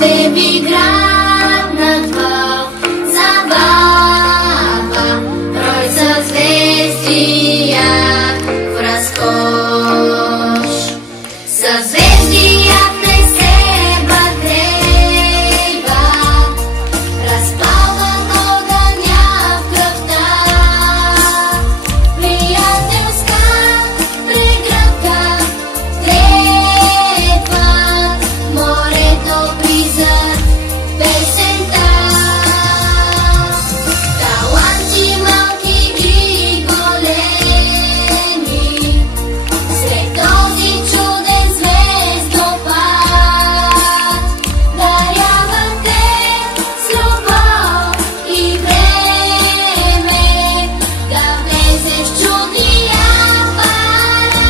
Ще ви грабнат в забава, рой съзвездия в разкош. Съзвездия не се бъдрева, разпалват огъня в кръвта. Приятелска прегръдка трепват морето близък песента. Таланти малки и големи, сред този чуден звездопад, дарявате с любов и време да влезеш в чудния апарат.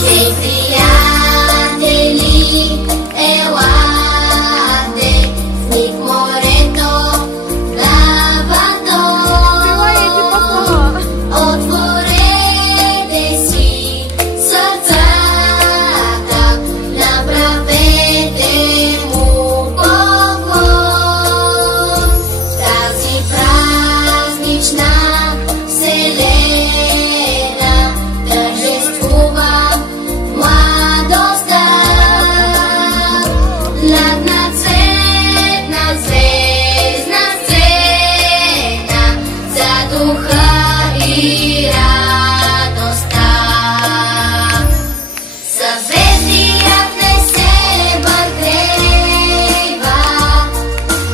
Хей, приятели, елате, в миг морето дава тон. Отворете си сърцата, направете му поклон. В тази празнична вселена тържествува младостта. Ладнацветна звездна сцена за духа и радостта. Съзвездият не се бъдрева,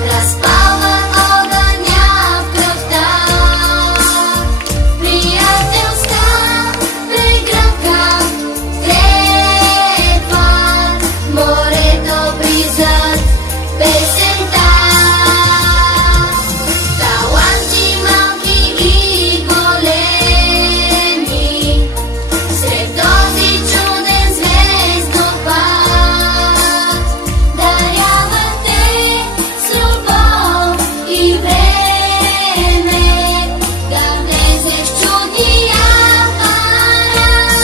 разпалват огъня в кръвта. Приятелска прегръдка трепват морето близък песента. Таланти малки и големи, сред този чуден звездопад, дарявате с любов и време да влезеш в чудния апарат.